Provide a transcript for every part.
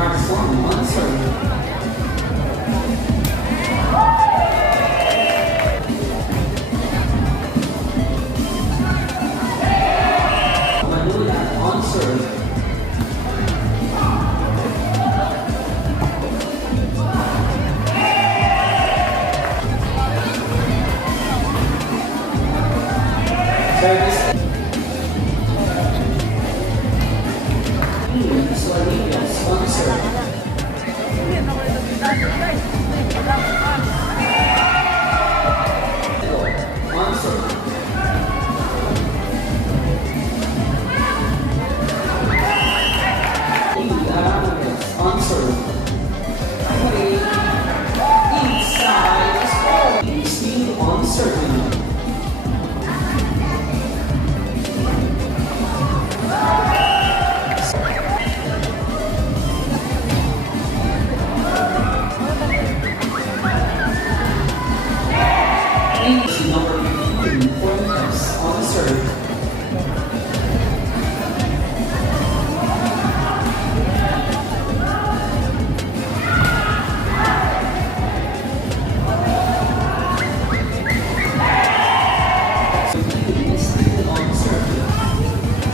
Marks 1 on serve. Manula on serve. Service. Suarez on serve. On serve. On serve. Inside score. Steve on serving. Number 15 points on serve.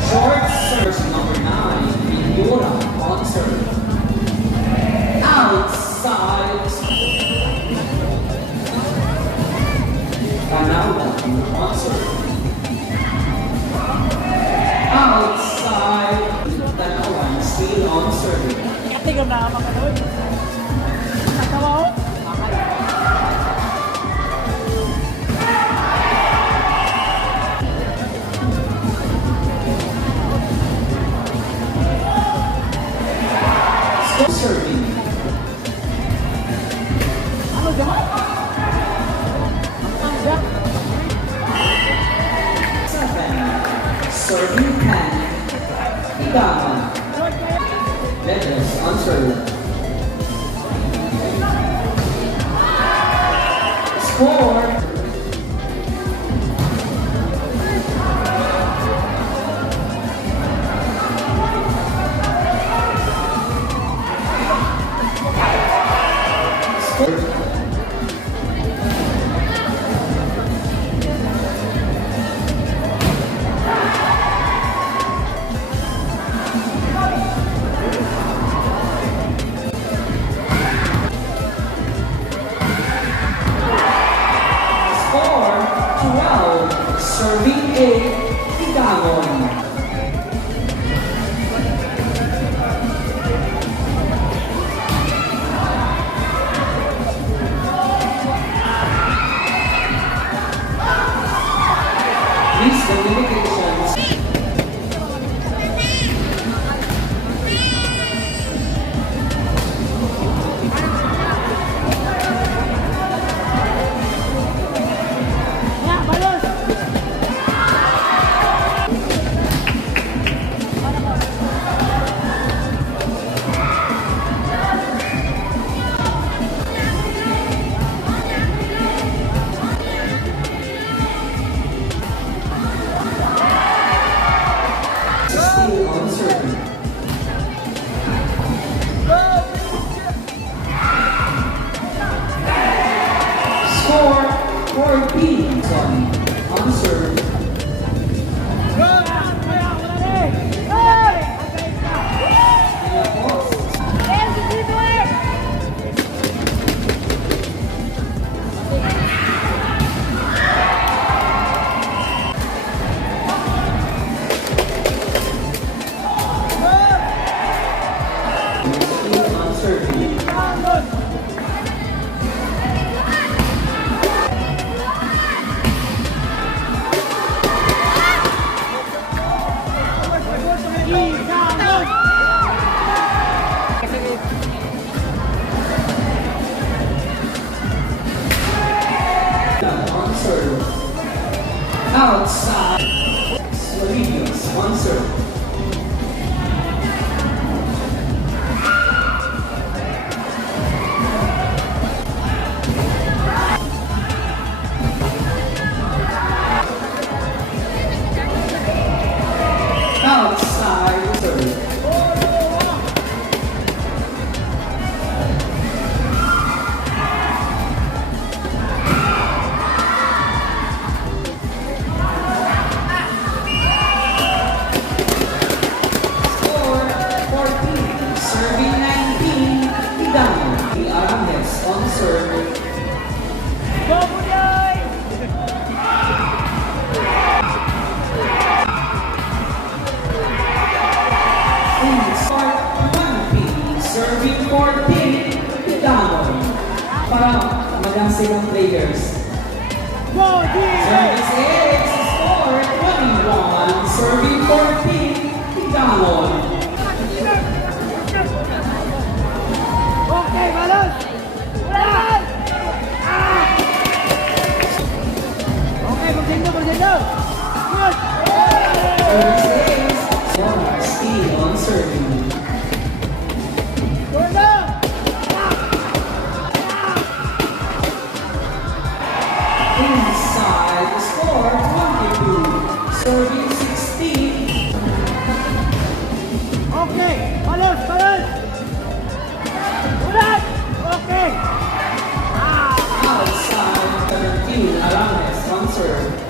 Short serve number 9, Miura on serve. Outside. Canada on serve. Outside. Tanawan still on serve. Tingnan na mga doon. Natawa ko. Still serving. Ano dyan? Ang dyan? Serving pan. Igama. Letters on serve. Score. Score. silang players. Go, DJ! Service is score 21. Serving 14. Tigalon. Okay, balon! Balon! Okay, magsindo! Good! Service is steal on serving. Go na! Inside the score 22. Serving 16. Okay, balon! Ulan! Okay! Outside 17. Aranes on serve.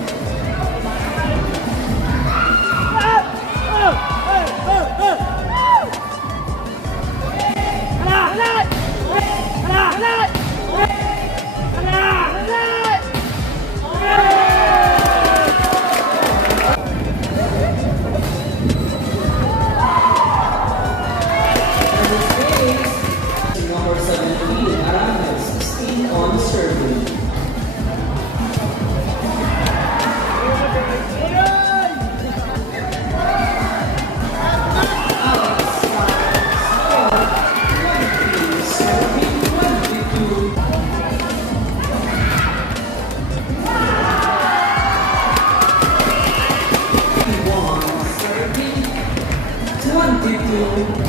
Number 17, Aranes, still on serving. Serving 22. Serving 22.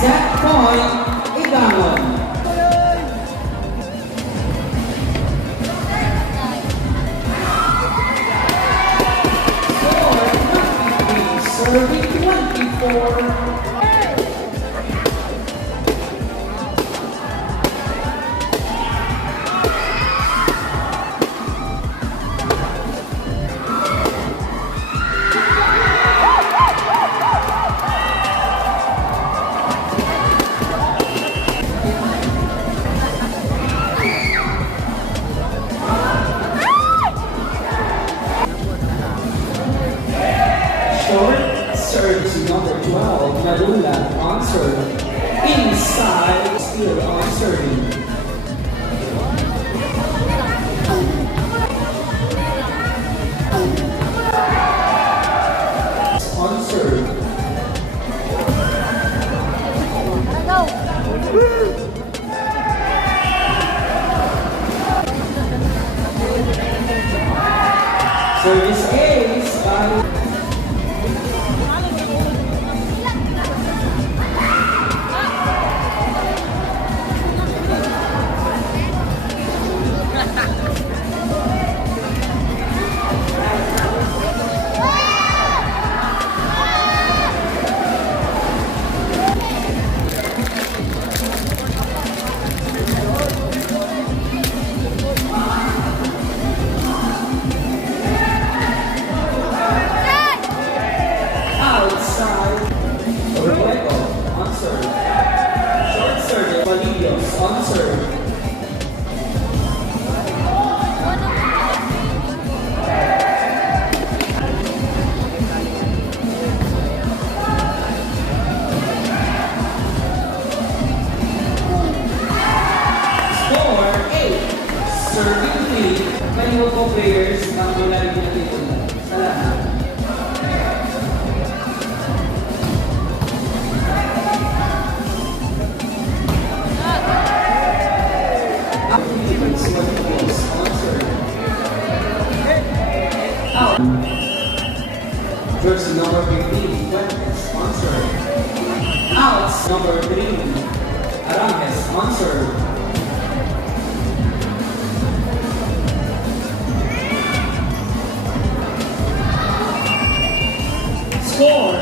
Set point, Igangon. Score 23, serving 24. Short serves number 12, Narula on serve. Inside, still on serving. On serve. Service ace by outside. Orlego on serve. Short serve, Valillos on serve. Score 8. Serving lead. Kaliwa po players ang nilagay na dito. Sa lahat. Jersey number 15, Fuentes, sponsor. Outs number 3, Aranjes, sponsor. Score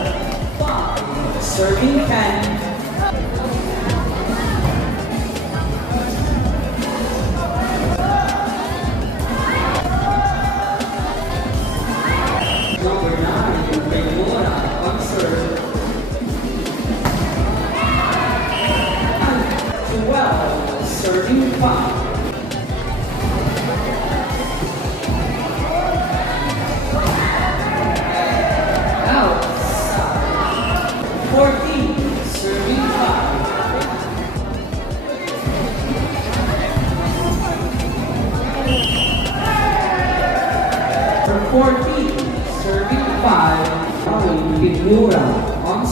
5, serving 10. Number 9, Benora, on serve. And 12, serving 5.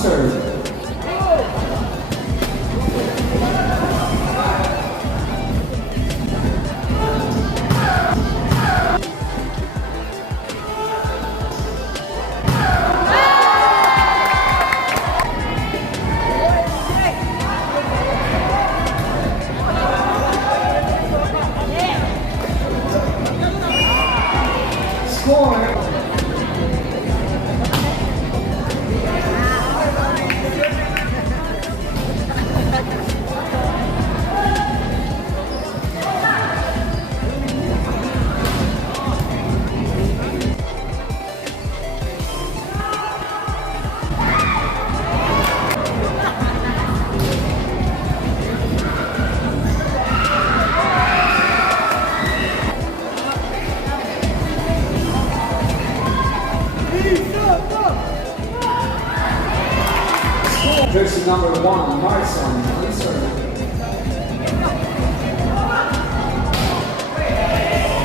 serve. Score. Jersey number 1, Marson, on serve.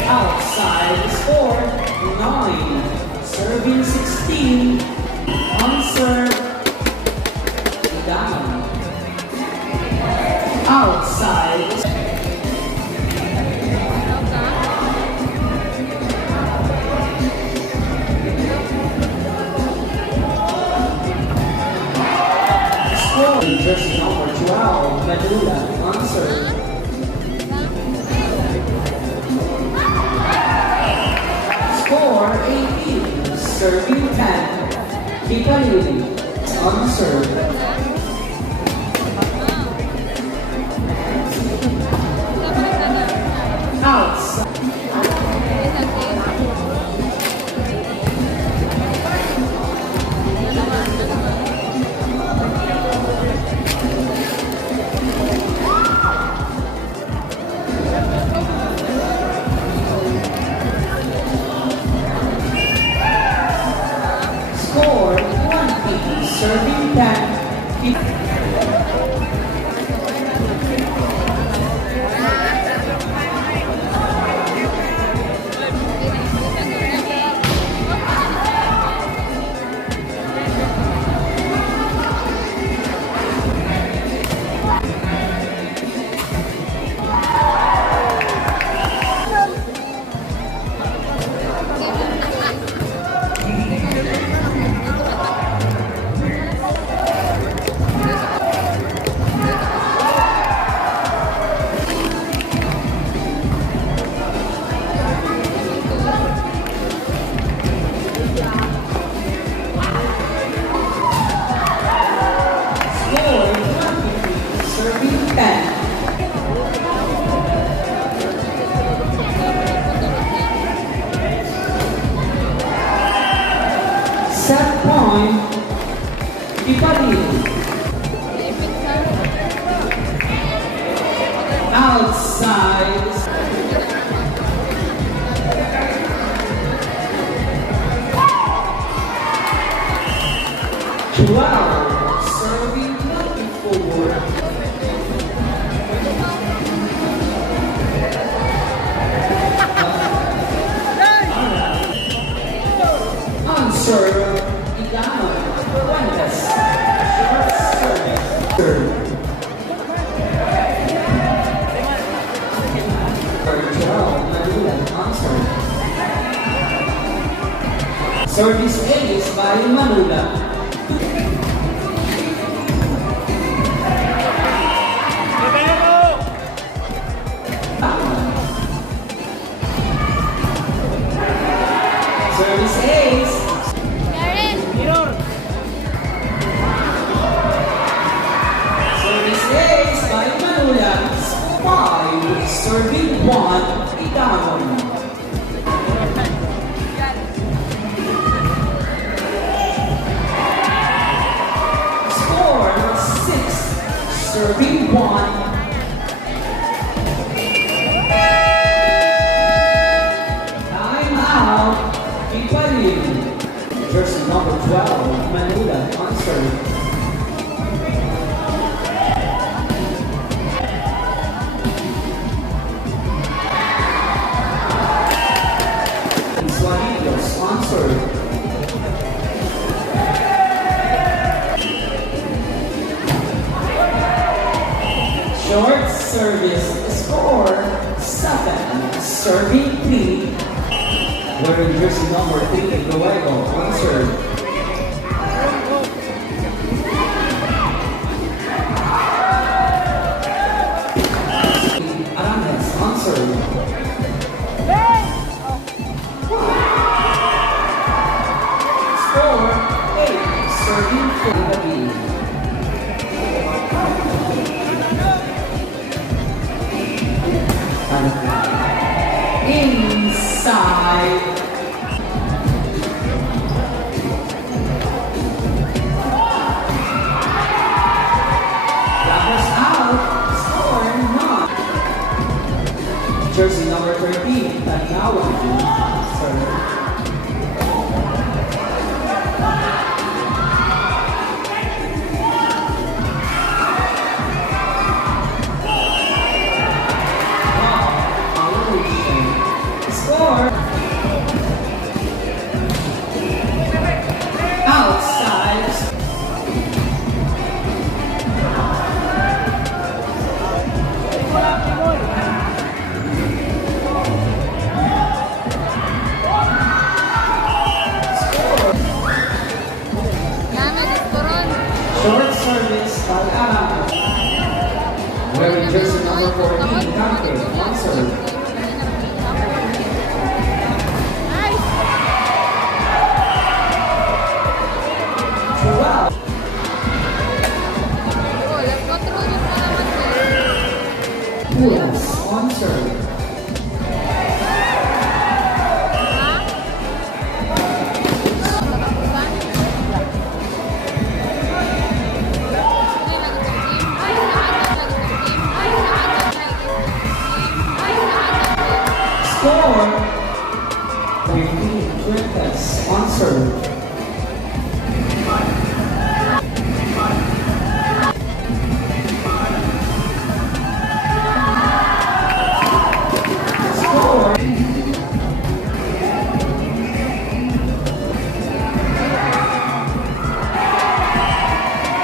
Outside score 9, serving 16, on serve, down. Outside. Jersey number 12, Manula, on serve. Score 18, serving 10, Kipalili, on serve. Outside. Score 20, serving 10. Score 23, serving 10. Set point, Kipalili. Outside. 12, serving 24. On serve, Igano, Fuentes. Short service. Service ace by Manula. Service ace. Service ace by Manula. 5, serving 1, Igano. Score 6, serving 1. Time out, Kipalili. Jersey number 12, Manula, on serve. Suarez on serve. Short service score 7. Serving 3. Wearing jersey number 3, Luego on serve. Arantes on serve. Score 8. Serving 4. Inside. That was out. Score 9. Jersey number 13, Tanawa. Serve. Score. Outside. Short service by Aram. Wearing jersey number 14, Dante, on serve. 12. Pulas on serve. Score 15. Quintas on serve. Score.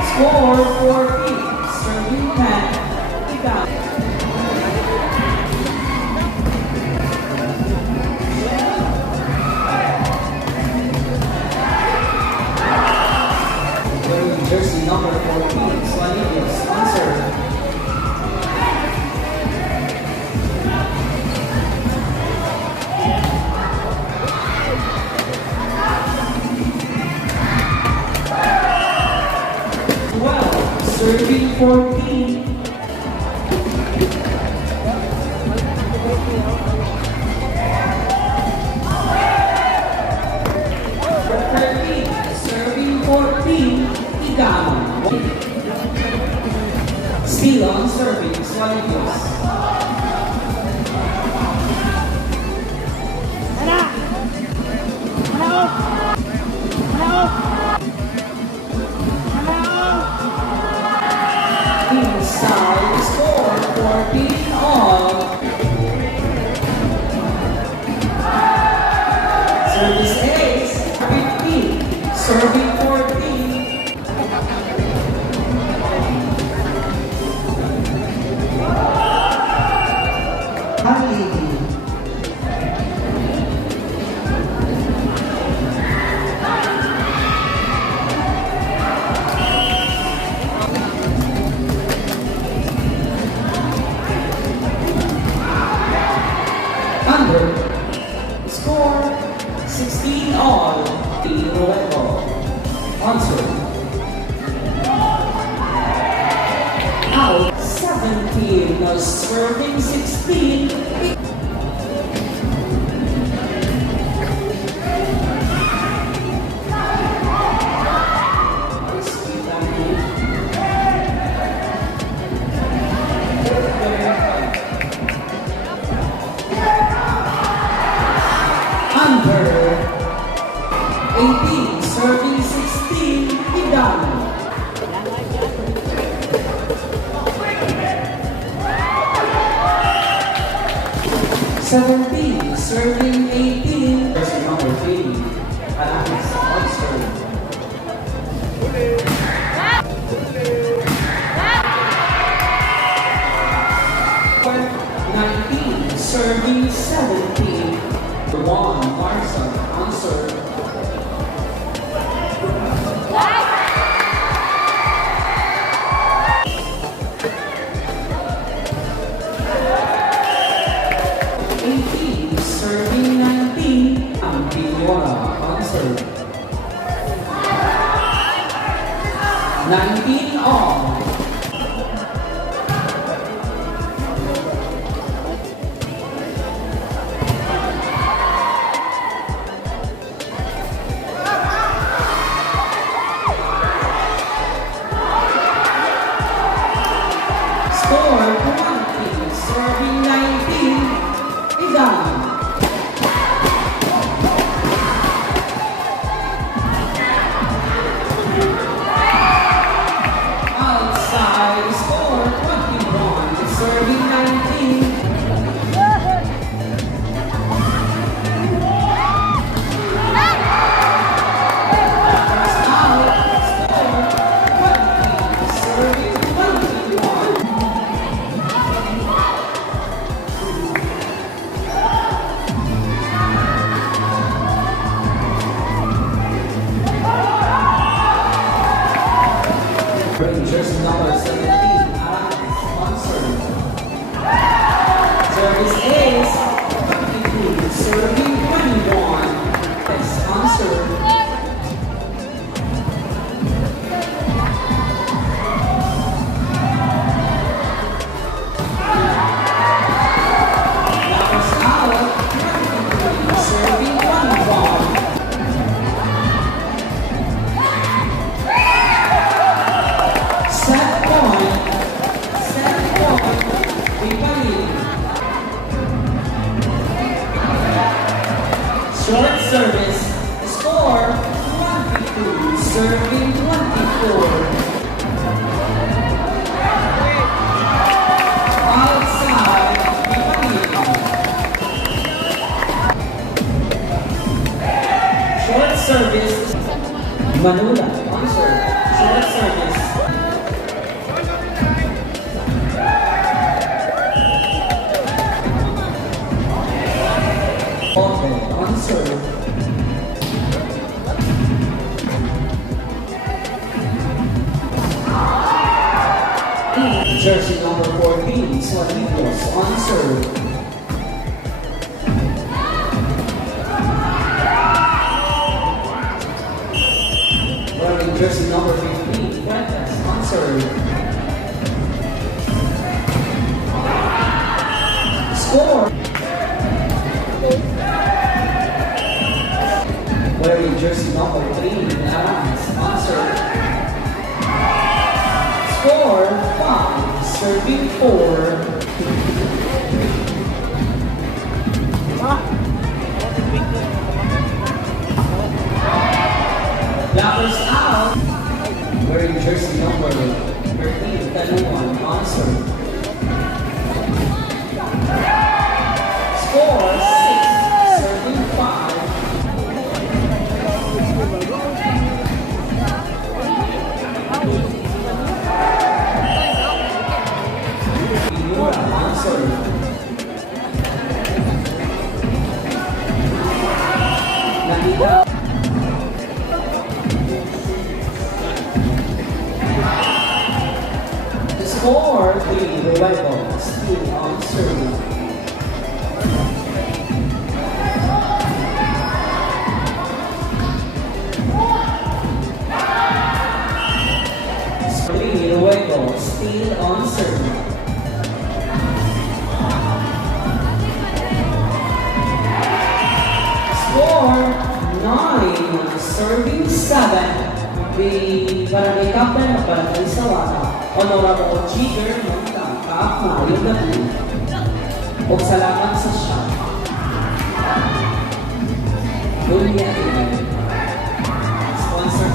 Score 14. Serving 10. Ikaw. Wearing jersey number 14, Suanillos, on serve. Serving 14. Serving 14. Igama. Still on serving, Suanillos. Inside, score 14 all. Service ace 15. Serving 14. Haligi. Under. Score 16 all. Luego on serve. Out 17. Now serving 16. Under 18, serving 16, Hidalgo. 17, serving 18. Jersey number 3, Alex on serve. score 19, serving 17. Juan Marson on serve. 18, serving 19, Ampiora on serve. 19 all. Score 20, serving 19, Igan. Outside, score 21, serving 19. Out, score 20, serving 21. Jersey number 17, Alex on serve. Service ace, 22, serving 21. Alex on serve. Numbers out, 23, serving 21. Set point, Italy. Short service, score 22, serving 24. Outside, Italy. Short service, Manula on serve. Short service. Okay, on serve. Jersey number 14, Swanitos on serve. Wearing jersey number 15, Fuentes on serve. Score. Wearing jersey number 3, Naranz on serve. Score 5, serving 4. Blackers out. Wearing jersey number 13, Tanuan on serve. Score 6, serving 5. Inura on serve. Nakita. Score 3, the Rebels still on serve. Luego, still on serve. Score 9, serving 7. The Barangay Captain ng Barangay Sawata, Honorable Jigger Montang, Kaakma, yung gabi. O salamat sa siya. Lulia Email. Sponsor.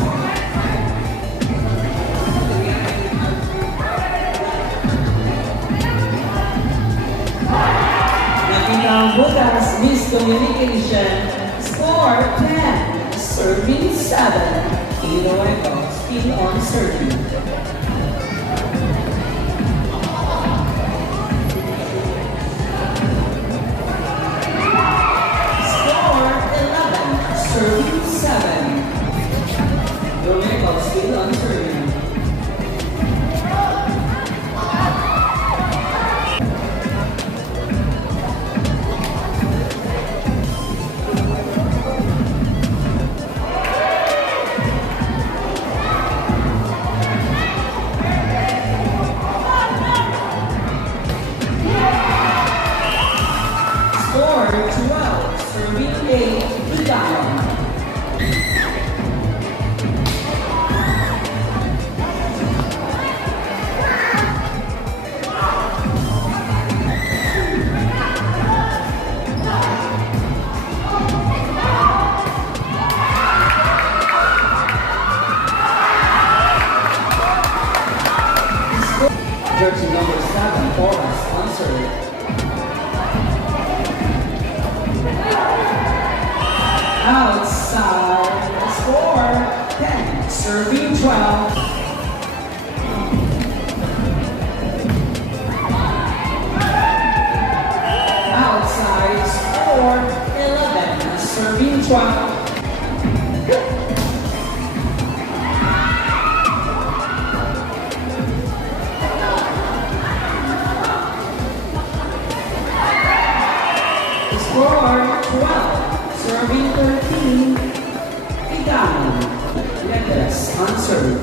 Nakitang butas, miscommunication. Score 10, serving 7. Iloilo, still on serving. Torres on serve. Outside, score 10, serving 12. Outside, score 11, serving 12. Score 12, serving 13, Igano, Neves on serve.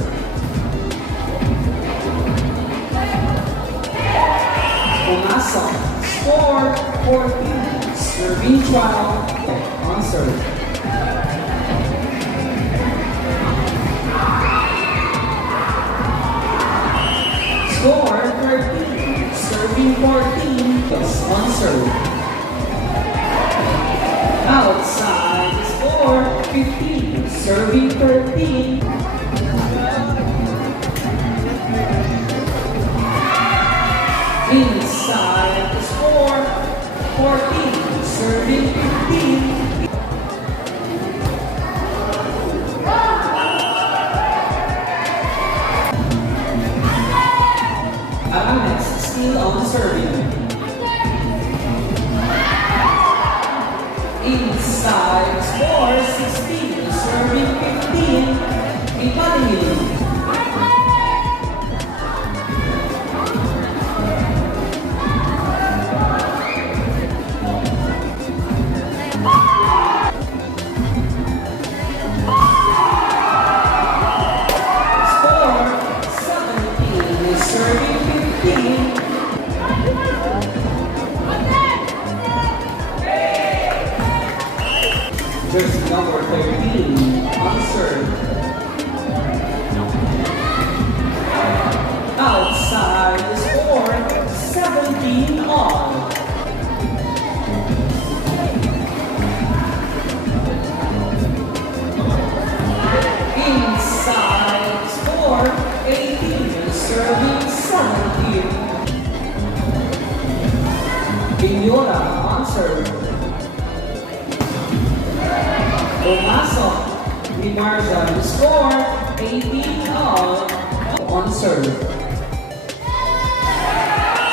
Pumasok, score 14, serving 12, on serve. Score 13, serving 14, on serve. Outside, score 15, serving 13. Inside, score 14, serving 15. Aranes still on serving. Inside, score 16, serving 15, Ipanil. Score 17, serving 15. Jersey number 13, on serve. Outside, score 17 all. Inside, score 18, serving 17. Piñora on serve. Pumasok ni Marzan, score 18 all on serve.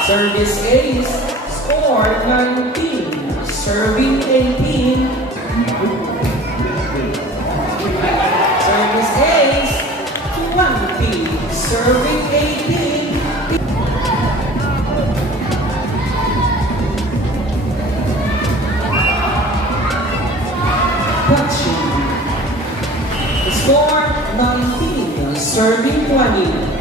Service ace, score 19, serving 18. Service ace, 20, serving 18. Touching. Score 19, serving 20.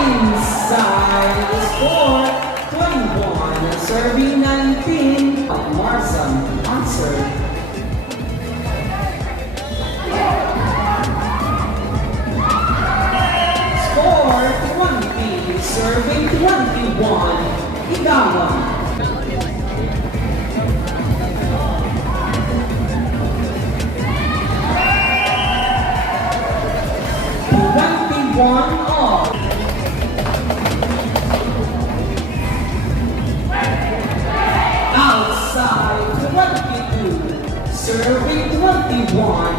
Inside, score 21, serving 19. Marzan on serve. Score 20, serving 21, Igawa. 21 all. Outside 22, serving 21,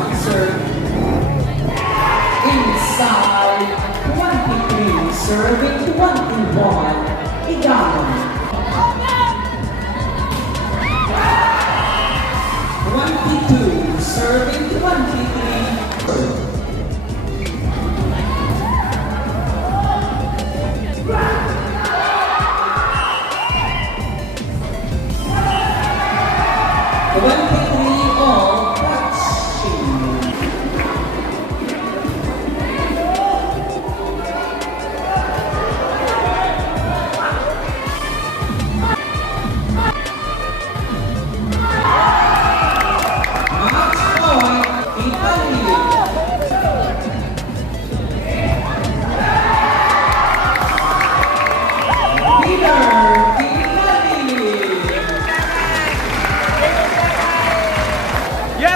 on serve. Inside 23, serving 21, Igawa. 22, serving 23. All touch.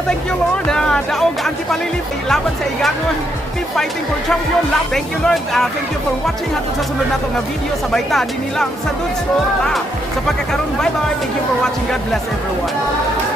thank you Lord. Daog antipalilip laban sa Iganon. Keep fighting for champion. Thank you Lord. Thank you for watching hatod sa sunod nato nga video sa bayta dinhi lang sa Dude Store ta. Sa pagkakaroon, bye bye. Thank you for watching. God bless everyone.